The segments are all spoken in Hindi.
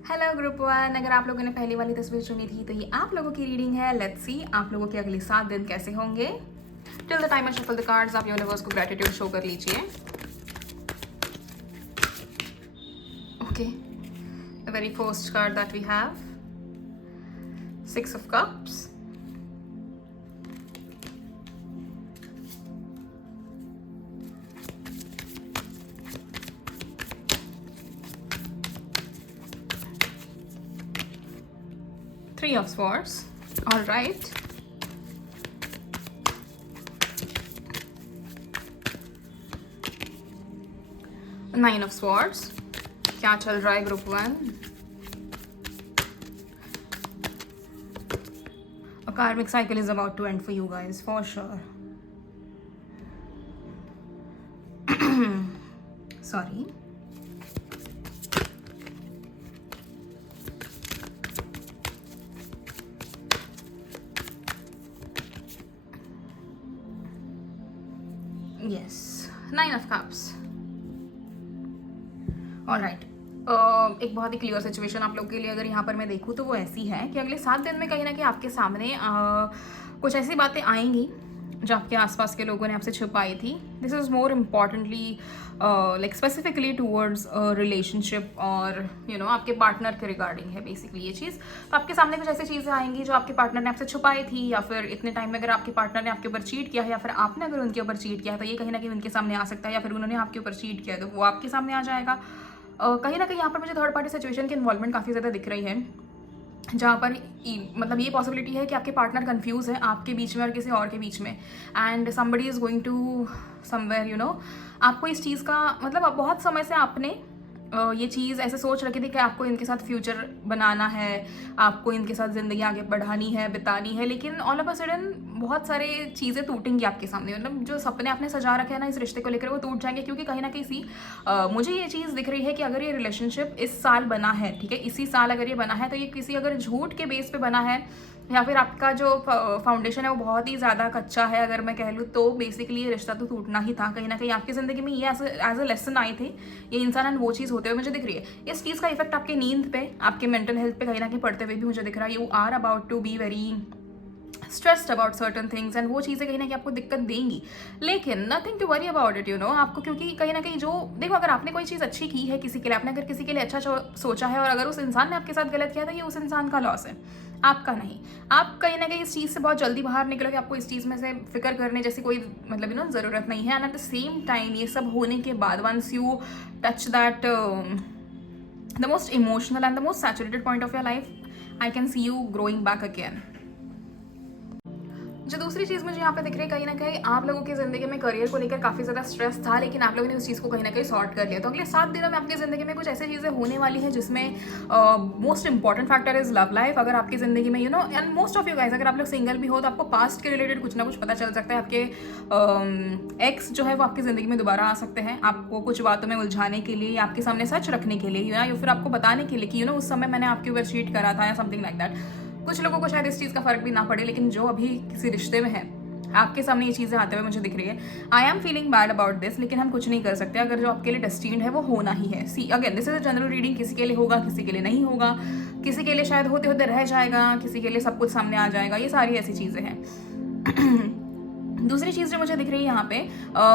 Hello group one. अगर आप लोगों ने पहली वाली तस्वीर चुनी थी तो ये आप लोगों की रीडिंग है। लेट्स सी आप लोगों के अगले 7 दिन कैसे होंगे। Till the time I shuffle the cards आप यूनिवर्स को ग्रेटिट्यूड शो कर लीजिए। Okay, the very first card that we have, 6 of cups, Three of Swords. All right. Nine of Swords. क्या चल रहा है group one? A karmic cycle is about to end for you guys, for sure. Sorry. Yes, Nine of Cups. All right. एक बहुत ही क्लियर सिचुएशन आप लोग के लिए अगर यहाँ पर मैं देखूँ तो वो ऐसी है कि अगले 7 दिन में कहीं ना कहीं आपके सामने कुछ ऐसी बातें आएंगी जो आपके आसपास के लोगों ने आपसे छुपाई थी. This is more importantly like specifically towards relationship और आपके पार्टनर के रिगार्डिंग है बेसिकली ये चीज़. तो आपके सामने कुछ ऐसी चीज़ें आएंगी जो आपके पार्टनर ने आपसे छुपाई थी, या फिर इतने टाइम में अगर आपके पार्टनर ने आपके ऊपर चीट किया है या फिर आपने अगर उनके ऊपर चीट किया है तो ये कहीं ना कहीं उनके सामने आ सकता है, या फिर उन्होंने आपके ऊपर चीट किया है तो वो आपके सामने आ जाएगा. कहीं ना कहीं यहाँ पर मुझे थर्ड पार्टी सिचुएशन की इन्वॉल्वमेंट काफ़ी ज़्यादा दिख रही है, जहाँ पर मतलब ये पॉसिबिलिटी है कि आपके पार्टनर कंफ्यूज है आपके बीच में और किसी और के बीच में, and somebody is going to somewhere आपको इस चीज़ का मतलब अब बहुत समय से आपने ये चीज़ ऐसे सोच रखी थी कि आपको इनके साथ फ्यूचर बनाना है, आपको इनके साथ ज़िंदगी आगे बढ़ानी है, बितानी है, लेकिन ऑल ऑफ अ सडन बहुत सारे चीज़ें टूटेंगी आपके सामने. मतलब जो सपने आपने सजा रखे हैं ना इस रिश्ते को लेकर वो टूट जाएंगे, क्योंकि कहीं ना कहीं मुझे ये चीज़ दिख रही है कि अगर ये रिलेशनशिप इस साल बना है, ठीक है, इसी साल अगर ये बना है तो ये किसी अगर झूठ के बेस पे बना है, या फिर आपका जो फाउंडेशन है वो बहुत ही ज़्यादा कच्चा है अगर मैं कह लूँ, तो बेसिकली ये रिश्ता तो टूटना ही था. कहीं ना कहीं आपकी ज़िंदगी में ये एज अ लेसन आए थे ये इंसान, एंड वो चीज़ होते हुए मुझे दिख रही है. इस चीज़ का इफेक्ट आपके नींद पे, आपके मेंटल हेल्थ पे कहीं ना कहीं पड़ते हुए भी मुझे दिख रहा है. You are about to be very stressed about certain things, and वो चीज़ें कहीं ना कहीं आपको दिक्कत देंगी, लेकिन nothing to worry about it आपको, क्योंकि कहीं ना कहीं जो देखो अगर आपने कोई चीज़ अच्छी की है किसी के लिए, आपने अगर किसी के लिए अच्छा सोचा है और अगर उस इंसान ने आपके साथ गलत किया तो ये उस इंसान का लॉस है, आपका नहीं. आप कहीं ना कहीं इस चीज़ से बहुत जल्दी बाहर निकलोगे, आपको इस चीज़ में से फिक्र करने जैसी कोई मतलब ज़रूरत नहीं है. And at the same time ये सब होने के बाद once you touch that the most emotional and the most saturated point of your life, I can see you growing back again. जो दूसरी चीज़ मुझे यहाँ पे दिख रही है, कहीं ना कहीं आप लोगों की ज़िंदगी में करियर को लेकर काफ़ी ज़्यादा स्ट्रेस था, लेकिन आप लोगों ने उस चीज़ को कहीं ना कहीं सॉर्ट कर लिया. तो अगले 7 दिनों में आपकी ज़िंदगी में कुछ ऐसी चीज़ें होने वाली हैं जिसमें most important factor is love life. अगर आपकी ज़िंदगी में and most of you guys अगर आप लोग सिंगल भी हो तो आपको पास्ट के रिलेटेड कुछ ना कुछ पता चल सकता है. आपके एक्स जो है वो आपकी ज़िंदगी में दोबारा आ सकते हैं, आपको कुछ बातों में उलझाने के लिए, आपके सामने सच रखने के लिए, या फिर आपको बताने के लिए कि उस समय मैंने आपके ऊपर चीट करा था या समथिंग लाइक दैट. कुछ लोगों को शायद इस चीज़ का फर्क भी ना पड़े, लेकिन जो अभी किसी रिश्ते में है आपके सामने ये चीज़ें आते हुए मुझे दिख रही है. I am feeling bad about this, लेकिन हम कुछ नहीं कर सकते. अगर जो आपके लिए डेस्टिन्ड है वो होना ही है. See again this is a general reading, किसी के लिए होगा किसी के लिए नहीं होगा, किसी के लिए शायद होते होते रह जाएगा, किसी के लिए सब कुछ सामने आ जाएगा. ये सारी ऐसी चीज़ें हैं. दूसरी चीज़ जो मुझे दिख रही है यहाँ पे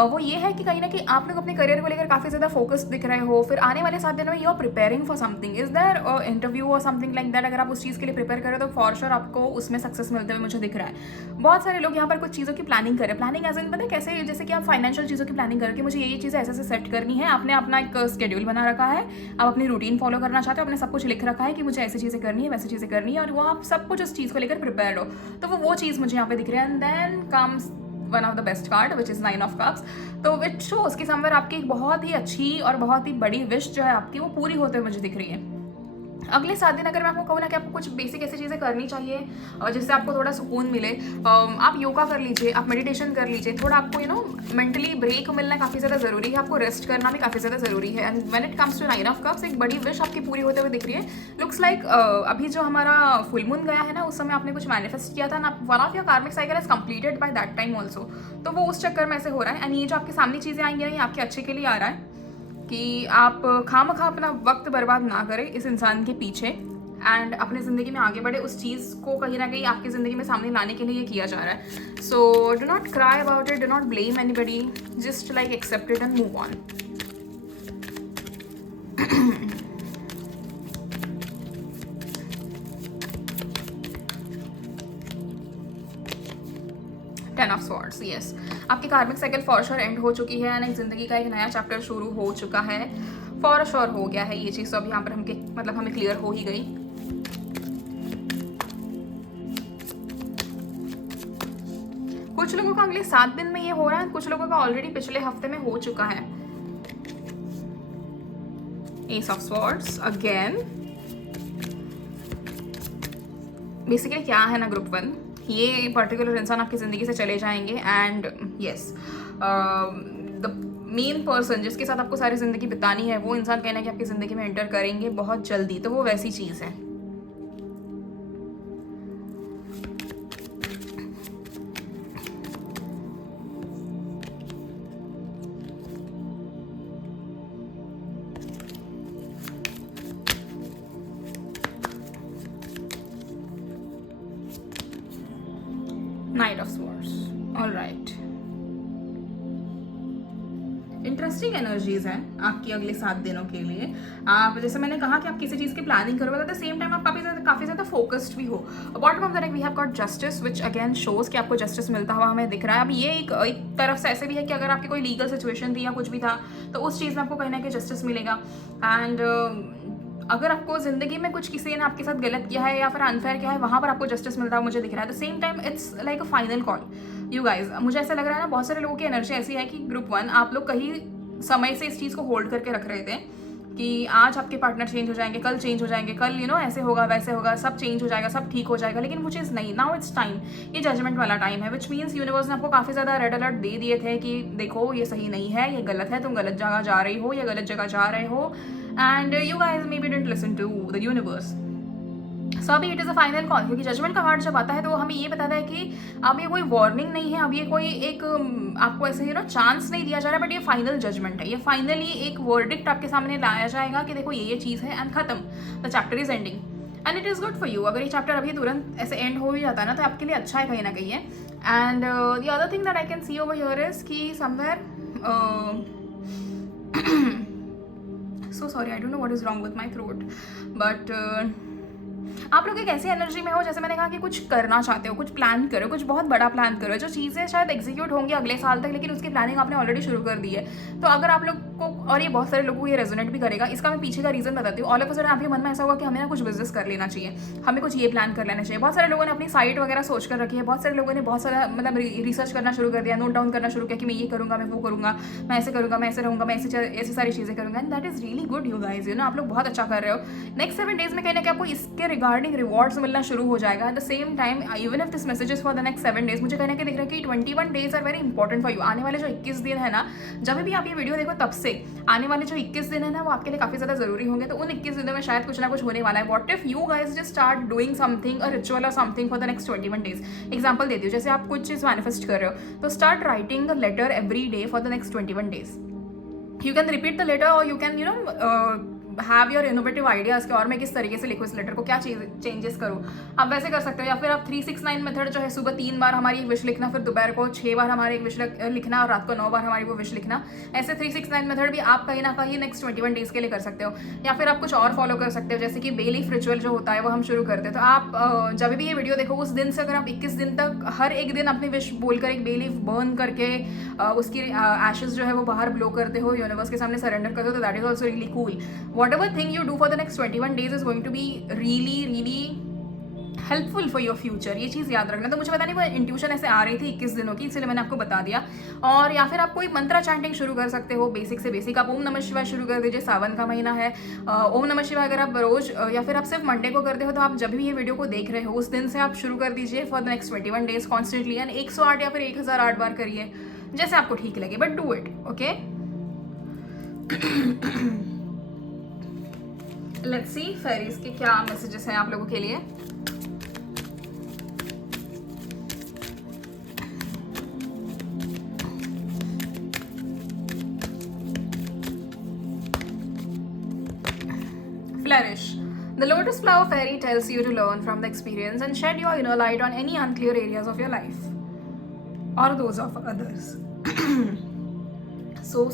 वो ये है कि कहीं ना कहीं आप लोग अपने करियर को लेकर काफ़ी ज़्यादा फोकस दिख रहे हो. फिर आने वाले 7 दिनों में you are preparing for something, is there interview और समथिंग लाइक दैट. अगर आप उस चीज़ के लिए प्रिपेयर करें तो फॉर श्योर आपको उसमें सक्सेस मिलते हुए मुझे दिख रहा है. बहुत सारे लोग यहाँ पर कुछ चीज़ों की प्लानिंग करें. प्लानिंग एज इन पता है कैसे, जैसे कि आप फाइनेंशियल चीज़ों की प्लानिंग करें कि मुझे ये चीज़ें ऐसे सेट करनी है. आपने अपना एक स्केड्यूल बना रखा है, आप अपनी रूटीन फॉलो करना चाहते हो, आपने सब कुछ लिख रखा है कि मुझे ऐसी चीज़ें करनी है वैसी चीज़ें करनी है, और वो आप सब कुछ उस चीज़ को लेकर प्रिपेयर हो. तो वो चीज़ मुझे यहाँ पे दिख रही है. And then comes one of the best card which is 9 of cups. तो विच शोज कि समवेयर आपकी एक बहुत ही अच्छी और बहुत ही बड़ी विश जो है आपकी वो पूरी होते हुए मुझे दिख रही है. अगले 7 दिन अगर मैं आपको कहूँ ना कि आपको कुछ बेसिक ऐसी चीज़ें करनी चाहिए जिससे आपको थोड़ा सुकून मिले. आप योगा कर लीजिए, आप मेडिटेशन कर लीजिए. थोड़ा आपको मेंटली ब्रेक मिलना काफ़ी ज़्यादा ज़रूरी है, आपको रेस्ट करना भी काफ़ी ज़्यादा ज़रूरी है. And when it comes to 9 of cups एक बड़ी विश आपकी पूरी होते हुए दिख रही है. लुक्स लाइक अभी जो हमारा फुल मून गया है ना उस समय आपने कुछ मैनिफेस्ट किया था ना, वन ऑफ योर कार्मिक cycle is completed by that time also. तो वो उस चक्कर में ऐसे हो रहा है. एंड ये जो आपके सामने चीज़ें आएंगी ना ये आपके अच्छे के लिए आ रहा है. कि आप खामखा अपना वक्त बर्बाद ना करें इस इंसान के पीछे एंड अपनी ज़िंदगी में आगे बढ़े। उस चीज़ को कहीं ना कहीं आपकी ज़िंदगी में सामने लाने के लिए ये किया जा रहा है। So do not cry about it, do not blame anybody, just like accept it and move on. Ten of swords, yes, आपकी karmic cycle for sure and हो चुकी है एंड जिंदगी का एक नया चैप्टर शुरू हो चुका है, फॉर श्योर हो गया है ये चीज़। तो अब यहाँ पर हमें क्लियर हो ही गई। कुछ लोगों का अगले 7 दिन में ये हो रहा है, कुछ लोगों का ऑलरेडी पिछले हफ्ते में हो चुका है। S of swords again. Basically क्या है ना ग्रुप 1, ये पर्टिकुलर इंसान आपकी ज़िंदगी से चले जाएंगे and yes the main person जिसके साथ आपको सारी ज़िंदगी बितानी है वो इंसान कहना कि आपकी ज़िंदगी में एंटर करेंगे बहुत जल्दी। तो वो वैसी चीज़ है। Night of swords, alright. Interesting energies हैं आपकी अगले 7 दिनों के लिए। आप जैसे मैंने कहा कि आप किसी चीज़ की प्लानिंग करोगे, एट द सेम टाइम आप काफ़ी ज़्यादा फोकस्ड भी हो। Bottom of the deck we have got justice which again shows कि आपको जस्टिस मिलता हुआ हमें दिख रहा है। अब ये एक तरफ से ऐसे भी है कि अगर आपकी कोई लीगल सिचुएशन थी या कुछ भी था तो उस चीज़ में आपको कहीं ना कहीं जस्टिस मिलेगा। एंड अगर आपको ज़िंदगी में कुछ किसी ने आपके साथ गलत किया है या फिर अनफेयर किया है, वहाँ पर आपको जस्टिस मिलता है मुझे दिख रहा है। The same time it's like a final call you guys. मुझे ऐसा लग रहा है ना, बहुत सारे लोगों की एनर्जी ऐसी है कि ग्रुप 1 आप लोग कहीं समय से इस चीज़ को होल्ड करके रख रहे थे कि आज आपके पार्टनर चेंज हो जाएंगे, कल चेंज हो जाएंगे, कल ऐसे होगा वैसे होगा, सब चेंज हो जाएगा, सब ठीक हो जाएगा। लेकिन वो चीज़ नहीं, नाउ इट्स टाइम, ये जजमेंट वाला टाइम है। विच मीन्स यूनिवर्स ने आपको काफ़ी ज़्यादा रेड अलर्ट दे दिए थे कि देखो ये सही नहीं है, ये गलत है, तुम गलत जगह जा रही हो या गलत जगह जा रहे हो and you guys maybe didn't listen to the universe. So अभी it is a final call, क्योंकि जजमेंट का कार्ड जब आता है तो वो हमें ये बताता है कि अब ये कोई वार्निंग नहीं है, अब ये कोई एक आपको ऐसे चांस नहीं दिया जा रहा है, बट ये फाइनल जजमेंट है। ये फाइनली एक वर्डिक्ट आपके सामने लाया जाएगा कि देखो ये चीज़ है एंड खत्म, the chapter is ending and it is good for you. अगर ये चैप्टर अभी तुरंत ऐसे एंड हो ही जाता है ना तो आपके लिए अच्छा है कहीं ना कहीं है। And the other thing that I can C over here is कि somewhere so sorry, I don't know what is wrong with my throat, but आप लोग एक ऐसी एनर्जी में हो जैसे मैंने कहा कि कुछ करना चाहते हो, कुछ प्लान करो, कुछ बहुत बड़ा प्लान करो, जो चीज़ें शायद एग्जीक्यूट होंगी अगले साल तक, लेकिन उसकी प्लानिंग आपने ऑलरेडी शुरू कर दी है। तो अगर आप लोग को, और ये बहुत सारे लोगों को ये रेजोनेट भी करेगा, इसका मैं पीछे का रीज़न बताती हूँ। ऑल ऑफ अ सडन आपके मन में ऐसा होगा कि हमें ना कुछ बिजनेस कर लेना चाहिए, हमें कुछ ये प्लान कर लेना चाहिए। बहुत सारे लोगों ने अपनी साइट वगैरह सोच कर रखी है, बहुत सारे लोगों ने बहुत सारा मतलब रिसर्च करना शुरू कर दिया, नोट डाउन करना शुरू किया कि मैं ये करूँगा, मैं वो करूँगा, मैं ऐसे करूँगा, मैं ऐसे रहूँगा, मैं ऐसी सारी चीज़ें करूँगा। And that is really good you guys, आप लोग बहुत अच्छा कर रहे हो। नेक्स्ट 7 डेज में कहीं ना कहीं आपको इसके रिगार्डिंग रिवॉर्ड्स मिलना शुरू हो जाएगा। At the same time even if this messages for the next 7 days, मुझे कहने के दिख रहा है कि 21 days are very important for you. आने वाले जो 21 दिन है ना, जब भी आप ये वीडियो देखो तब से आने वाले जो 21 दिन है ना, वो आपके लिए काफ़ी ज़्यादा जरूरी होंगे। तो उन 21 दिनों में शायद कुछ ना कुछ होने वाला है। What if you guys just start doing something, a ritual और something for the next 21 days. Example देती हूँ, जैसे आप कुछ चीज़ मैनिफेस्ट कर रहे हो तो start writing the letter every day for the next 21 days. You can repeat the letter और you can have your innovative ideas के और मैं किस तरीके से लिखूँ इस लेटर को, क्या चेंजेस करूँ, आप वैसे कर सकते हो। या फिर आप 369 मेथड जो है, सुबह 3 बार हमारी एक विश लिखना, फिर दोपहर को 6 बार हमारी एक विश लिखना और रात को 9 बार हमारी वो विश लिखना। ऐसे 369 मेथड भी आप कहीं ना कहीं नेक्स्ट 21 डेज के लिए कर सकते हो। या फिर आप कुछ और फॉलो कर सकते हो, जैसे कि बेलीफ रिचुअल जो होता है वो हम शुरू करते हैं। तो आप जब भी ये वीडियो देखो उस दिन से अगर आप 21 दिन तक हर एक दिन अपनी विश बोलकर एक बेलीफ बर्न करके उसकी एशेज जो है वो बाहर ब्लो करते हो, यूनिवर्स के सामने सरेंडर करते हो, तो that is also really cool. What ever thing you do for the next 21 days is going to be really helpful for your future. ये चीज़ याद रखना। तो मुझे पता नहीं वो इंट्यूशन ऐसे आ रही थी 21 दिनों की, इसलिए मैंने आपको बता दिया। और या फिर आप कोई मंत्रा चैंटिंग शुरू कर सकते हो, बेसिक से बेसिक आप ओम नमः शिवाय शुरू कर दीजिए। सावन का महीना है, ओम नमः शिवाय अगर आप रोज या फिर आप सिर्फ मंडे को करते हो तो आप जब भी ये वीडियो को देख रहे हो उस दिन से आप शुरू कर दीजिए for the next 21 days constantly. And 108 या फिर 1008 बार करिए, जैसे आपको ठीक लगे, but do it, okay. Let's see fairies के क्या मैसेजेस हैं आप लोगों के लिए। Flourish. The lotus flower fairy tells you to learn from the experience and shed your inner light on any unclear areas of your life or those of others. so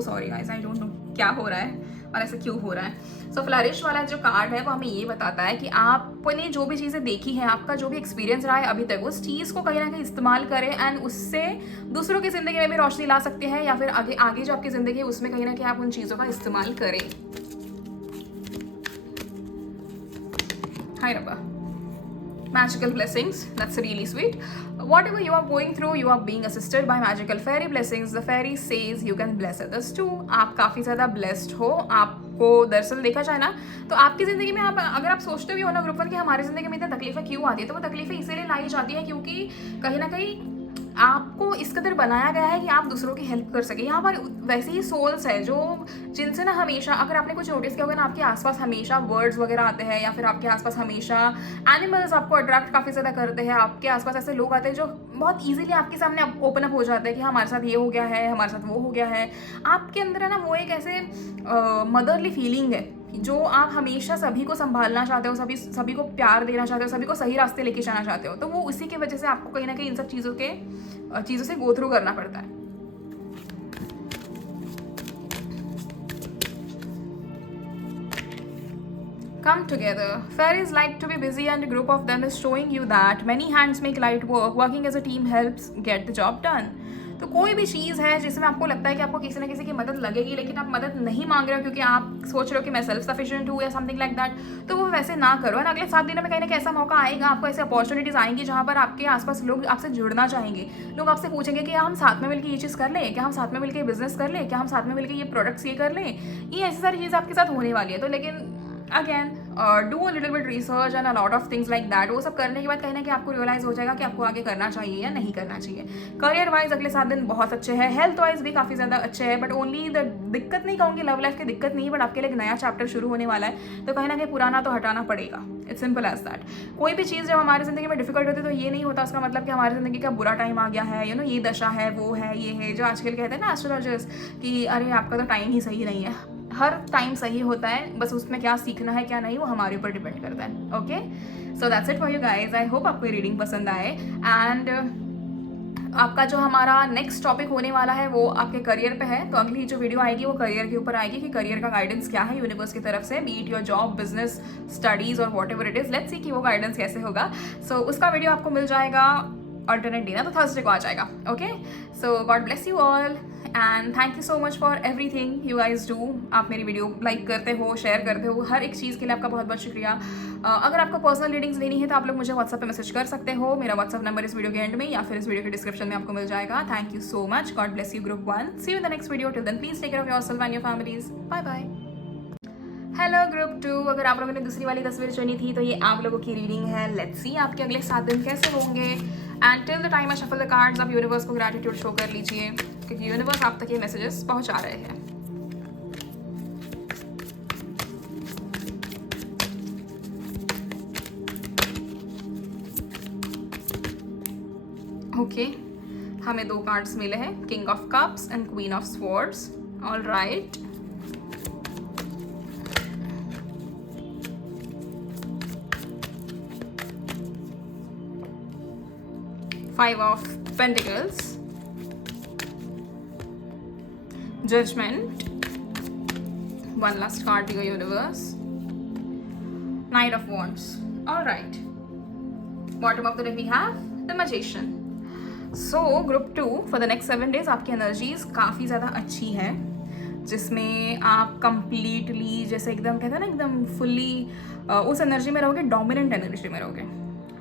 sorry guys, I don't know क्या हो रहा है और ऐसा क्यों हो रहा है. सो फ्लरिश वाला जो कार्ड है वो हमें ये बताता है कि आपने जो भी चीज़ें देखी हैं, आपका जो भी एक्सपीरियंस रहा है अभी तक, उस चीज़ को कहीं ना कहीं इस्तेमाल करें एंड उससे दूसरों की ज़िंदगी में भी रोशनी ला सकते हैं, या फिर आगे आगे जो आपकी ज़िंदगी है उसमें कहीं ना कहीं आप उन चीज़ों का इस्तेमाल करें. हाय रब्बा. Magical blessings, that's really sweet. Whatever you are going through, you are being assisted by magical fairy blessings. The fairy says you can bless others too. आप काफ़ी ज़्यादा blessed हो. आपको दरअसल देखा जाए ना तो आपकी ज़िंदगी में आप अगर आप सोचते भी हो ना ग्रुप 1 कि हमारी ज़िंदगी में इतनी तकलीफें क्यों आती है, तो वो तकलीफें इसीलिए लाई जाती है क्योंकि कहीं ना कहीं आपको इस कदर बनाया गया है कि आप दूसरों की हेल्प कर सके. यहाँ पर वैसे ही सोल्स है जो जिनसे ना हमेशा, अगर आपने कुछ नोटिस किया होगा ना, आपके आसपास हमेशा बर्ड्स वगैरह आते हैं, या फिर आपके आसपास हमेशा एनिमल्स आपको अट्रैक्ट काफ़ी ज़्यादा करते हैं. आपके आसपास ऐसे लोग आते हैं जो बहुत ईजिली आपके सामने ओपन अप हो जाते हैं कि हमारे साथ ये हो गया है, हमारे साथ वो हो गया है. आपके अंदर है ना वो एक ऐसे मदरली फीलिंग है जो आप हमेशा सभी को संभालना चाहते हो, सभी को प्यार देना चाहते हो, सभी को सही रास्ते लेके जाना चाहते हो. तो वो उसी की वजह से आपको कहीं ना कहीं इन सब चीज़ों से गो थ्रू करना पड़ता है. Come together. Fairies like to be busy and a group of them is showing you that many hands make light work. Working as a team helps get the job done. तो कोई भी चीज़ है जिसमें आपको लगता है कि आपको किसी ना किसी की मदद लगेगी, लेकिन आप मदद नहीं मांग रहे हो क्योंकि आप सोच रहे हो कि मैं सेल्फ सफिशिएंट हूँ या समथिंग लाइक दैट, तो वो वैसे ना करो. एंड अगले 7 दिनों में कहीं ना कहीं ऐसा मौका आएगा, आपको ऐसे अपॉर्चुनिटीज़ आएंगी जहाँ पर आपके आसपास लोग आपसे जुड़ना चाहेंगे. लोग आपसे पूछेंगे कि हम साथ में मिलकर ये चीज़ कर लें, क्या हम साथ में मिलकर बिजनेस कर लें, क्या हम साथ में मिलकर ये प्रोडक्ट्स ये कर लें. ये ऐसी सारी चीज़ आपके साथ होने वाली है. तो लेकिन again do a little bit research and a lot of things like that. वो सब करने के बाद कहीं ना कहीं आपको रियलाइज हो जाएगा कि आपको आगे करना चाहिए या नहीं करना चाहिए. करियर वाइज अगले 7 दिन बहुत अच्छे हैं. हेल्थ वाइज भी काफ़ी ज़्यादा अच्छे हैं, बट ओनली द दिक्कत नहीं कहूँगी, लव लाइफ की दिक्कत नहीं, बट आपके लिए एक नया चैप्टर शुरू होने वाला है. तो कहीं ना कहीं पुराना तो हटाना पड़ेगा. It's simple as that. कोई भी चीज़ जब हमारी ज़िंदगी में डिफिकल्ट होती है तो ये नहीं होता उसका मतलब कि हमारी ज़िंदगी का बुरा टाइम आ गया है, यू नो, ये दशा है, वो है, ये है. जो आजकल कहते हैं ना एस्ट्रोलॉजर्स कि अरे आपका तो टाइम ही सही नहीं है. हर टाइम सही होता है, बस उसमें क्या सीखना है क्या नहीं वो हमारे ऊपर डिपेंड करता है. Okay, so that's it for you guys. I hope आपको ये रीडिंग पसंद आए. एंड आपका जो हमारा नेक्स्ट टॉपिक होने वाला है वो आपके करियर पे है. तो अगली जो वीडियो आएगी वो करियर के ऊपर आएगी कि करियर का गाइडेंस क्या है यूनिवर्स की तरफ से, be it your job, business, studies और whatever it is. Let's see कि वो गाइडेंस कैसे होगा. सो उसका वीडियो आपको मिल जाएगा अल्टरनेट डे ना, तो थर्सडे को आ जाएगा. Okay, so God bless you all and thank you so much for everything you guys do. आप मेरी वीडियो लाइक करते हो, शेयर करते हो, हर एक चीज़ के लिए आपका बहुत बहुत शुक्रिया. अगर आपको पर्सनल रीडिंग्स लेनी है तो आप लोग मुझे व्हाट्सएप पे मैसेज कर सकते हो. मेरा व्हाट्सएप नंबर इस वीडियो के एंड में या फिर इस वीडियो के डिस्क्रिप्शन में आपको मिल जाएगा. Thank you so much. God bless you group 1. See you in the next video. Till then please take care of yourself and your families. Bye bye. Hello group 2. अगर आप लोगों ने दूसरी वाली तस्वीर चुनी थी तो ये आप लोगों की रीडिंग है. लेट्स सी आपके अगले 7 दिन कैसे होंगे. And till the time I shuffle the cards, आप यूनिवर्स को ग्रैटिट्यूड शो कर लीजिए क्योंकि यूनिवर्स आप तक ये मैसेजेस पहुंचा रहे हैं. ओके, हमें 2 कार्ड्स मिले हैं, king of cups and queen of swords. All right, Five of Pentacles, Judgment, one last card to your universe, Knight of Wands. All right, bottom of the deck we have the Magician. So group 2 for the next 7 days आपकी एनर्जीज काफ़ी ज़्यादा अच्छी है, जिसमें आप कंप्लीटली जैसे एकदम कहते हैं ना एकदम फुल्ली उस एनर्जी में रहोगे, डोमिनेंट एनर्जी में रहोगे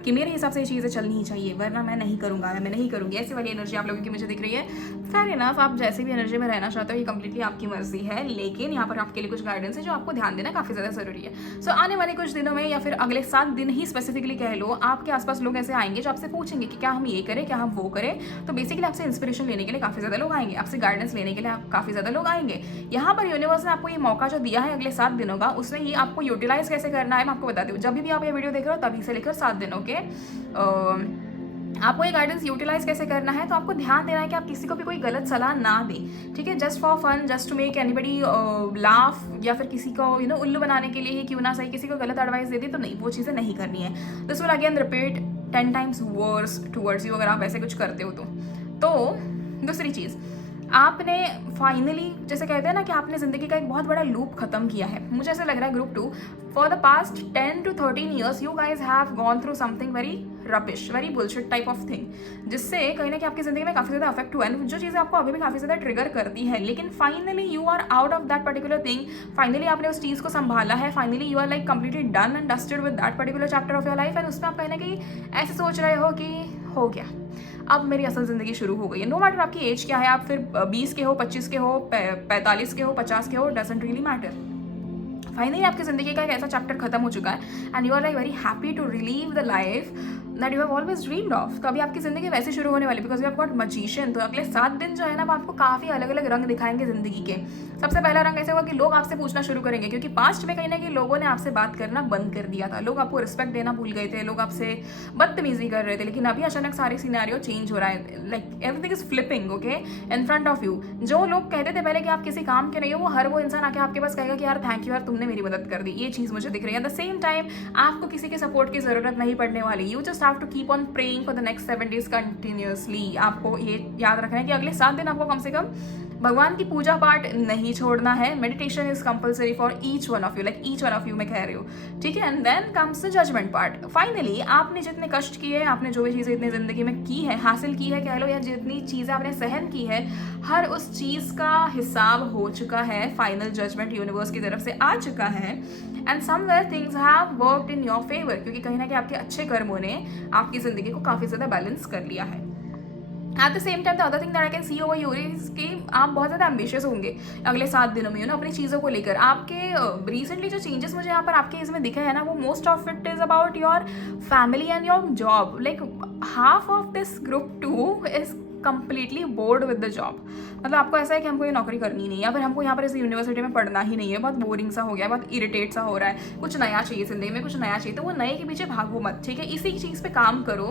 कि मेरे हिसाब से ये चीज़ें चलनी ही चाहिए वरना मैं नहीं करूँगा या मैं नहीं करूँगी. ऐसी वाली एनर्जी आप लोगों की मुझे दिख रही है. फेयर इनफ, आप जैसे भी एनर्जी में रहना चाहते हो ये कंप्लीटली आपकी मर्जी है, लेकिन यहाँ पर आपके लिए कुछ गाइडेंस है जो आपको ध्यान देना काफ़ी ज़्यादा ज़रूरी है. सो आने वाले कुछ दिनों में या फिर अगले 7 दिन ही स्पेसिफिकली कह लो, आपके आसपास लोग ऐसे आएंगे जो आपसे पूछेंगे कि क्या हम ये करें, क्या हम वो करें. तो बेसिकली आपसे इंस्पिरेशन लेने के लिए काफ़ी ज़्यादा लोग आएंगे, आपसे गाइडेंस लेने के लिए काफ़ी ज़्यादा लोग आएंगे. यहाँ पर यूनिवर्स ने आपको ये मौका जो दिया है अगले 7 दिनों का, उसमें ये आपको यूटिलाइज कैसे करना है मैं आपको बता दूँ. जब भी आप ये वीडियो देख रहे हो तभी से लेकर 7 दिनों के आपको ये गाइडेंस यूटिलाइज कैसे करना है, तो आपको ध्यान देना है कि आप किसी को भी कोई गलत सलाह ना दें, ठीक है, just for fun, just to make anybody laugh, या फिर किसी को उल्लू बनाने के लिए ही क्यों ना सही किसी को गलत एडवाइस दे दी, तो नहीं, वो चीज़ें नहीं करनी है। This will again repeat 10 times worse towards you अगर आप ऐसे कुछ करते हो तो दूसरी चीज़, आपने फाइनली, जैसे कहते हैं ना कि आपने ज़िंदगी का एक बहुत बड़ा लूप ख़त्म किया है। मुझे ऐसा लग रहा है group 2 for the past 10 to 13 years you guys have gone through something very rubbish, very bullshit type of thing, जिससे कहीं ना कहीं आपकी ज़िंदगी में काफ़ी ज़्यादा अफेक्ट हुआ है, जो चीज़ें आपको अभी भी काफ़ी ज़्यादा ट्रिगर करती है, लेकिन finally you are out of that particular thing. Finally आपने उस चीज़ को संभाला है, finally you are like completely done and dusted with that particular chapter of your life, and उसमें आप कहीं ना कहीं ऐसे सोच रहे हो कि हो गया, अब मेरी असल ज़िंदगी शुरू हो गई है। नो मैटर आपकी एज क्या है, आप फिर 20 के हो, 25 के हो, 45 के हो, 50 के हो, डजंट रियली मैटर। फाइनली आपकी ज़िंदगी का एक ऐसा चैप्टर खत्म हो चुका है and you are like very happy to relive the life that you have always dreamed of. तो अभी आपकी ज़िंदगी वैसे शुरू होने वाली, because you have got magician. तो अगले 7 दिन जो है ना, वो आपको काफ़ी अलग अलग रंग दिखाएंगे ज़िंदगी के। सबसे पहला रंग ऐसा होगा कि लोग आपसे पूछना शुरू करेंगे, क्योंकि पास्ट में कहीं ना कहीं लोगों ने आपसे बात करना बंद कर दिया था, लोग आपको रिस्पेक्ट देना भूल गए थे, लोग आपसे बदतमीजी कर रहे थे, लेकिन अभी अचानक सारे सिनेरियो चेंज हो रहा है, like everything is flipping okay in front of you. जो लोग कहते थे पहले कि आप किसी काम के नहीं हो, वो हर वो इंसान आके आपके पास कहेगा कि यार थैंक यू यार, तुमने मेरी मदद कर दी। ये चीज़ मुझे दिख रही है। एट द सेम टाइम आपको किसी के सपोर्ट की ज़रूरत नहीं पड़ने वाली। You just have to keep on praying for the next 7 days continuously. आपको ये याद रखना है कि अगले 7 दिन आपको कम से कम भगवान की पूजा पाठ नहीं छोड़ना है। Meditation is compulsory for each one of you, like each one of you मैं कह रही हूँ, ठीक है। And then comes the judgement part. Finally आपने जितने कष्ट किए, आपने जो भी चीज़ें इतनी ज़िंदगी में की है, हासिल की है कह लो, या जितनी चीज़ें आपने सहन की है, हर उस चीज़ का हिसाब हो चुका है। फाइनल जजमेंट यूनिवर्स की तरफ से आ चुका है and somewhere things have worked in your favour, क्योंकि कहीं ना कहीं आपके अच्छे कर्मों ने आपकी ज़िंदगी को काफ़ी ज़्यादा बैलेंस कर लिया है। Eight the same time the other thing that I can C over you is कि आप बहुत ज़्यादा एम्बिशियस होंगे अगले 7 दिनों में, अपनी चीज़ों को लेकर। आपके रिसेंटली जो चेंजेस मुझे यहाँ पर आपके इसमें दिखे हैं ना, वो most of it is about your family and your job. Like half of this group 2 is completely board with the job. मतलब आपको ऐसा है कि हमको ये नौकरी करनी नहीं है, या फिर हमको यहाँ पर इस यूनिवर्सिटी में पढ़ना ही नहीं है, बहुत बोरिंग सा हो गया, बहुत इरिटेट सा हो रहा है, कुछ नया चाहिए ज़िंदगी में, कुछ नया चाहिए। तो वो नए के पीछे भागो मत, ठीक है, इसी चीज़ पे काम करो।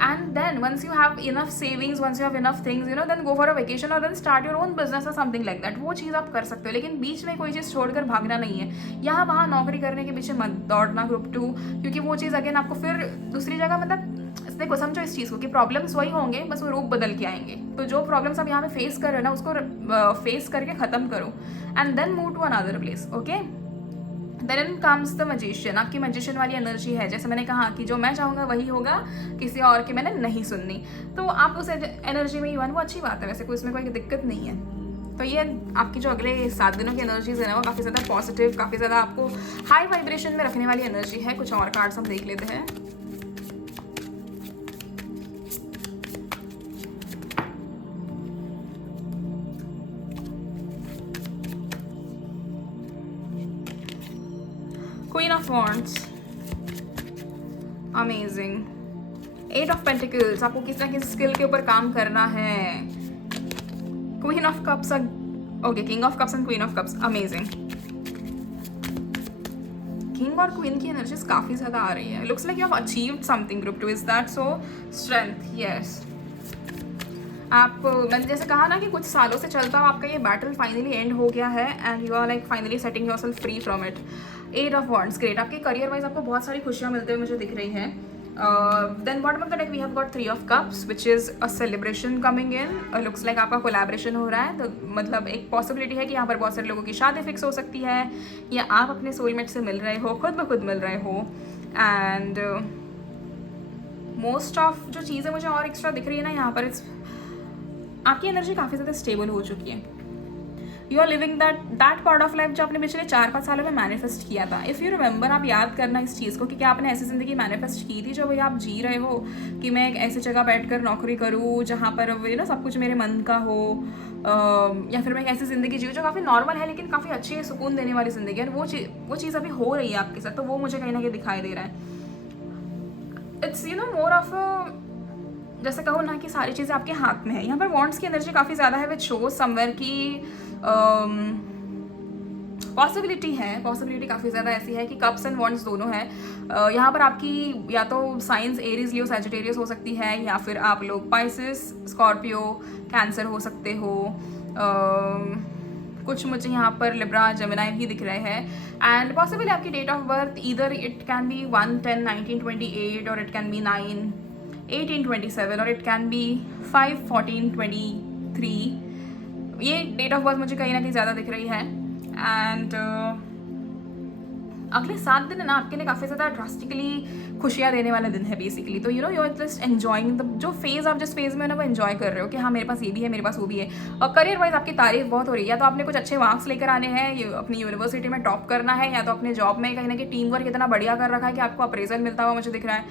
And then once you have enough savings, once you have enough things, then go for a vacation और then start your own business और समथिंग लाइक दैट। वो चीज़ आप कर सकते हो, लेकिन बीच में कोई चीज़ छोड़कर भागना नहीं है। यहाँ वहाँ नौकरी करने के पीछे मत दौड़ना ग्रुप 2, क्योंकि वो चीज़ अगेन आपको फिर दूसरी जगह, मतलब देखो समझो इस चीज़ को कि प्रॉब्लम्स वही होंगे, बस वो रूप बदल के आएंगे। तो जो प्रॉब्लम्स आप यहाँ पे फेस कर रहे हो ना, उसको फेस करके ख़त्म करो and then move to another place, okay. Then comes the magician. आपकी मैजिशियन वाली एनर्जी है, जैसे मैंने कहा कि जो मैं चाहूँगा वही होगा, किसी और की मैंने नहीं सुननी। तो आप उस एनर्जी में ही वन, वो अच्छी बात है, वैसे कोई इसमें कोई दिक्कत नहीं है। तो ये आपकी जो अगले 7 दिनों की एनर्जीज है ना, वो काफ़ी ज़्यादा पॉजिटिव, काफ़ी ज़्यादा आपको हाई वाइब्रेशन में रखने वाली एनर्जी है। कुछ और कार्ड्स हम देख लेते हैं। Queen of Wands, amazing. 8 of Pentacles, आपको किसी ना किसी स्किल के ऊपर काम करना है। Queen of Cups, okay, King of Cups and Queen of Cups, amazing. King और क्वीन की एनर्जीज काफ़ी ज़्यादा आ रही है। Looks like you have achieved something group 2, is that so? Strength, yes. आप, मैंने जैसे कहा ना कि कुछ सालों से चलता हुआ आपका ये बैटल फाइनली एंड हो गया है and you are like finally setting yourself free from it. 8 of Wands, great. आपके करियर वाइज आपको बहुत सारी खुशियाँ मिलते हुए मुझे दिख रही हैं। Then bottom of the deck we have got 3 of Cups, which is a celebration coming in. Looks like आपका कोलैबोरेशन हो रहा है, तो मतलब एक पॉसिबिलिटी है कि यहाँ पर बहुत सारे लोगों की शादी फिक्स हो सकती है, या आप अपने सोलमेट से मिल रहे हो, खुद ब खुद मिल रहे हो। एंड मोस्ट ऑफ जो चीज़ें मुझे और एक्स्ट्रा दिख रही है ना यहाँ पर, आपकी एनर्जी काफ़ी ज़्यादा स्टेबल हो चुकी है। You are living that part of life जो आपने पिछले 4-5 सालों में मैनिफेस्ट किया था। इफ़ यू रिमेंबर, आप याद करना इस चीज़ को कि क्या आपने ऐसी ज़िंदगी मैनिफेस्ट की थी जो भाई आप जी रहे हो कि मैं एक ऐसी जगह बैठकर नौकरी करूँ जहाँ पर सब कुछ मेरे मन का हो, या फिर मैं एक ऐसी ज़िंदगी जीऊँ जो काफ़ी नॉर्मल है लेकिन काफ़ी अच्छी है, सुकून देने वाली ज़िंदगी है। वो चीज़ अभी हो रही है आपके साथ, तो वो मुझे कहीं ना कहीं दिखाई दे रहा है। इट्स मोर ऑफ जैसे कहो ना कि सारी चीज़ें आपके हाथ में है। यहाँ पर वॉन्ड्स की एनर्जी काफ़ी ज़्यादा है, विच शोज समवेयर की पॉसिबिलिटी है, पॉसिबिलिटी काफ़ी ज़्यादा ऐसी है कि कप्स एंड वॉन्ड्स दोनों है। यहाँ पर आपकी या तो साइंस एरीज लियो सैजिटेरियस हो सकती है, या फिर आप लोग पाइसिस, स्कॉर्पियो, कैंसर हो सकते हो। कुछ मुझे यहाँ पर लिब्रा, जेमिनाई भी दिख रहे हैं। एंड पॉसिबली आपकी date of birth either it can be 1/10/1928 और इट कैन बी 9/18/27 और इट कैन बी 5/14/23। ये डेट ऑफ बर्थ मुझे कहीं ना कहीं ज़्यादा दिख रही है। एंड अगले 7 दिन है ना आपके लिए काफ़ी ज़्यादा ड्रास्टिकली खुशियाँ देने वाला दिन है बेसिकली। तो you know you are just enjoying the जो फेज़ आप जिस फेज़ में ना वो एंजॉय कर रहे हो कि हाँ मेरे पास ये भी है, मेरे पास वो भी है। और करियर वाइज आपकी तारीफ बहुत हो रही है, या तो आपने कुछ अच्छे मार्क्स लेकर आने हैं, अपनी यूनिवर्सिटी में टॉप करना है, या तो अपने जॉब में कहीं ना कहीं टीम वर्क इतना बढ़िया कर रखा है कि आपको अप्रेजल मिलता हुआ मुझे दिख रहा है।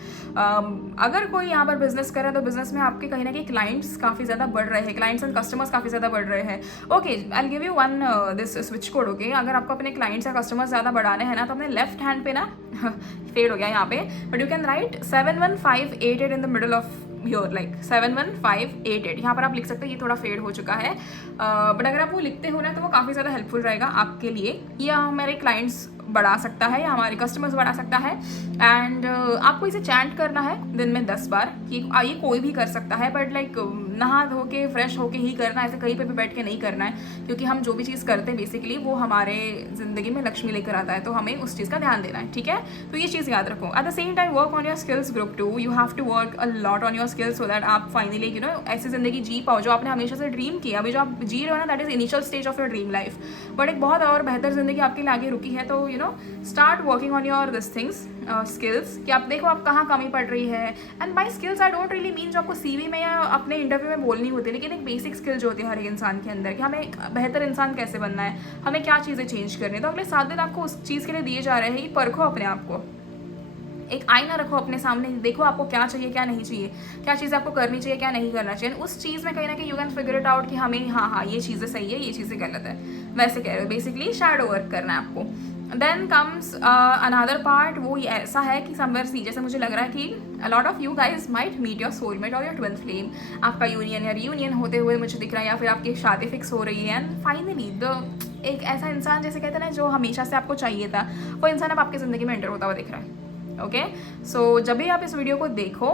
अगर कोई यहाँ पर बिजनेस कर रहा है तो बिजनेस में आपके कहीं ना कहीं क्लाइंट्स काफ़ी ज़्यादा बढ़ रहे हैं, क्लाइंट्स एंड कस्टमर्स काफ़ी ज़्यादा बढ़ रहे हैं। Okay, I give you one this switch code. Okay, अगर आपको अपने क्लाइंट्स या कस्टमर्स ज़्यादा बढ़ाने हैं ना तो अपने लेफ्ट हैंड पे ना फेड हो गया यहाँ पे, but you can write 71588 in the middle of your like 71588। यहाँ पर आप लिख सकते हैं, ये थोड़ा फेड हो चुका है, बट अगर आप वो लिखते हो ना तो वो काफ़ी ज़्यादा हेल्पफुल रहेगा आपके लिए। या हमारे क्लाइंट्स बढ़ा सकता है या हमारे कस्टमर्स बढ़ा सकता है। एंड आपको इसे चैंट करना है दिन में 10 बार। ये कोई भी कर सकता है, बट लाइक नहा धो के फ्रेश होके ही करना है, ऐसे कहीं पे भी बैठ के नहीं करना है, क्योंकि हम जो भी चीज़ करते हैं बेसिकली वो हमारे ज़िंदगी में लक्ष्मी लेकर आता है, तो हमें उस चीज़ का ध्यान देना है, ठीक है। तो ये चीज़ याद रखो। At the same time work on your skills group 2, you have to work a lot on your skills so that आप फाइनली यू नो ऐसी ज़िंदगी जी पाओ जो आपने हमेशा से ड्रीम किया। अभी जो आप जी रहे हो ना that is initial stage of your dream life, but एक बहुत और बेहतर ज़िंदगी आपके लिए आगे रुकी है। तो you know start working on your this things skills, कि आप देखो आप कहाँ कमी पड़ रही है। And by skills I don't really mean जो आपको सीवी में या अपने इंटरव्यू में बोलनी होती है, लेकिन एक बेसिक स्किल जो होती है हर एक इंसान के अंदर कि हमें एक बेहतर इंसान कैसे बनना है, हमें क्या चीज़ें चेंज करनी है। तो अगले 7 दिन आपको उस चीज़ के लिए दिए जा रहे हैं। ये परखो अपने आप को, एक आईना रखो अपने सामने, देखो आपको क्या चाहिए क्या नहीं चाहिए, क्या चीज़ आपको करनी चाहिए क्या नहीं करना चाहिए। उस चीज़ में कहीं ना कहीं you can figure it out कि हमें हाँ ये चीज़ें सही है, ये चीज़ें गलत है। वैसे कह रहे हो बेसिकली शैडो वर्क करना है आपको। देन कम्स अनदर पार्ट, वो ऐसा है कि समवेयर सी जैसे मुझे लग रहा है कि a lot of you guys might meet your soulmate और योर ट्विन फ्लेम। आपका यूनियन या रियूनियन होते हुए मुझे दिख रहा है, या फिर आपकी शादी फिक्स हो रही है। एंड फाइनली एक ऐसा इंसान जैसे कहते हैं ना जो हमेशा से आपको चाहिए था, वो इंसान अब आपकी ज़िंदगी में एंटर होता हुआ दिख रहा है। ओके, सो जब भी आप इस वीडियो को देखो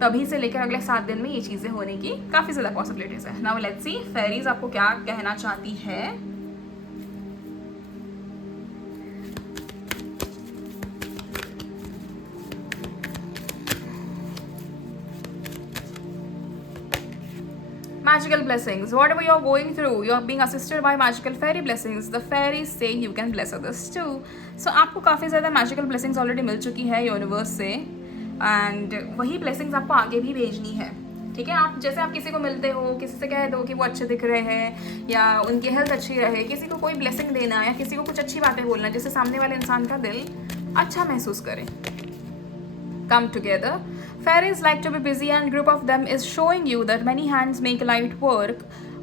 तभी से लेकर अगले 7 दिन में ये चीज़ें होने की काफ़ी ज़्यादा पॉसिबिलिटीज़ है। नाउ लेट्स सी फेरीज आपको क्या कहना चाहती है। Magical blessings. Whatever you're going through, you're being assisted by magical fairy blessings. The fairies say you can bless others too. So आपको काफ़ी ज़्यादा magical blessings already मिल चुकी है यूनिवर्स से, and वही blessings आपको आगे भी भेजनी है, ठीक है। आप जैसे आप किसी को मिलते हो, किसी से कह दो कि वो अच्छे दिख रहे हैं या उनकी हेल्थ अच्छी रहे, किसी को कोई ब्लेसिंग देना या किसी को कुछ अच्छी बातें बोलना जिससे सामने वाले इंसान का दिल अच्छा महसूस करे। Come together. Fairies like to be busy and group of them is showing you that many hands make light work.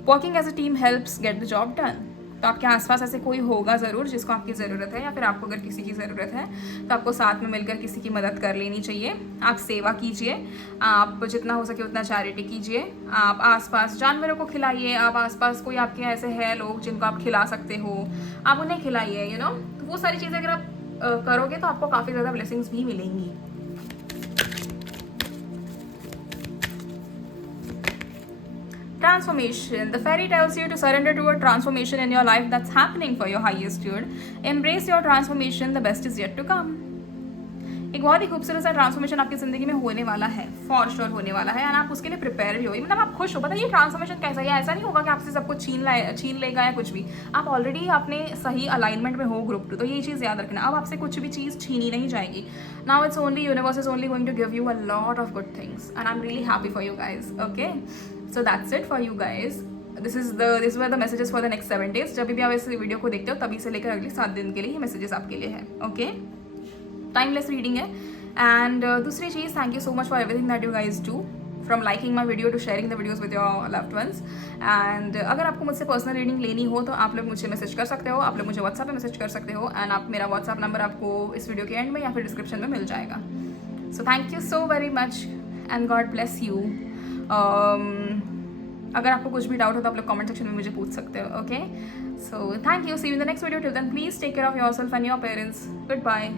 Working as a team helps get the job done. तो आपके आसपास ऐसे कोई होगा ज़रूर जिसको आपकी ज़रूरत है, या फिर आपको अगर किसी की ज़रूरत है तो आपको साथ में मिलकर किसी की मदद कर लेनी चाहिए। आप सेवा कीजिए, आप जितना हो सके उतना चैरिटी कीजिए, आप आसपास जानवरों को खिलाइए, आप आसपास कोई आपके ऐसे हैं लोग जिनको आप खिला सकते हो, आप उन्हें खिलाइए, यू नो। तो वो सारी चीज़ें अगर आप करोगे तो आपको काफ़ी ज़्यादा ब्लेसिंग्स भी मिलेंगी। Transformation. The fairy tells you to surrender to a transformation in your life that's happening for your highest good. Embrace your transformation. The best is yet to come. एक बहुत ही खूबसूरत सा ट्रांसफॉर्मेशन आपकी ज़िंदगी में होने वाला है, फॉर श्योर होने वाला है, एंड आप उसके लिए प्रिपेयर भी हो, मतलब आप खुश हो। पता है ये ट्रांसफॉर्मेशन कैसा है, ऐसा नहीं होगा कि आपसे सब कुछ छीन लेगा या कुछ भी। आप ऑलरेडी अपने सही अलाइनमेंट में हो ग्रुप 2, तो ये चीज़ याद रखना। अब आपसे कुछ भी चीज़ छीनी नहीं जाएगी। Now it's only universe is only going to give you a lot of good things, and I am really happy for you guys. Okay, so that's it for you guys. This were the messages for the next 7 days। जब भी आप इस वीडियो को देखते हो तभी से लेकर अगले 7 दिन के लिए ये मैसेजेस आपके लिए है। ओके, टाइमलेस रीडिंग है। एंड दूसरी चीज़, thank you so much for everything that you guys do, from liking my video to sharing the videos with your loved ones. And अगर आपको मुझसे पर्सनल रीडिंग लेनी हो तो आप लोग मुझे मैसेज कर सकते हो, आप लोग मुझे व्हाट्सएप पे मैसेज कर सकते हो, एंड आप मेरा व्हाट्सएप नंबर आपको इस वीडियो के एंड में या फिर डिस्क्रिप्शन में मिल जाएगा। सो thank you so very much and God bless you. अगर आपको कुछ भी डाउट हो तो आप लोग कमेंट सेक्शन में मुझे पूछ सकते हो. Okay, so thank you, see you in the next video. Till then please take care of your self and your parents. Good bye.